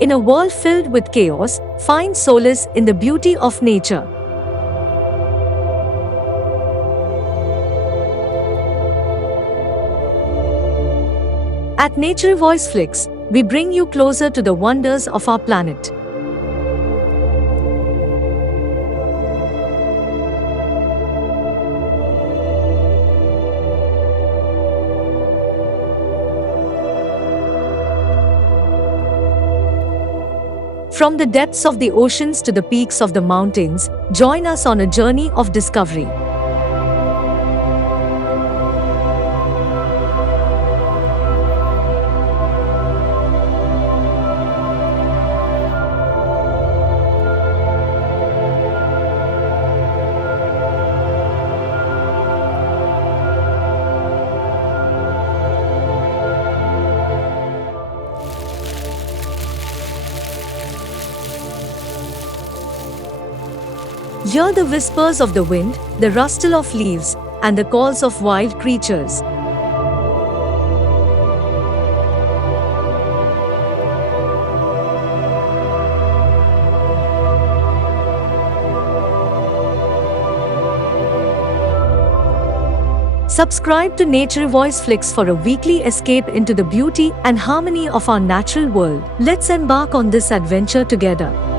In a world filled with chaos, find solace in the beauty of nature. At NatureVoiceFlix, we bring you closer to the wonders of our planet. From the depths of the oceans to the peaks of the mountains, join us on a journey of discovery. Hear the whispers of the wind, the rustle of leaves, and the calls of wild creatures. Subscribe to NatureVoiceFlix for a weekly escape into the beauty and harmony of our natural world. Let's embark on this adventure together.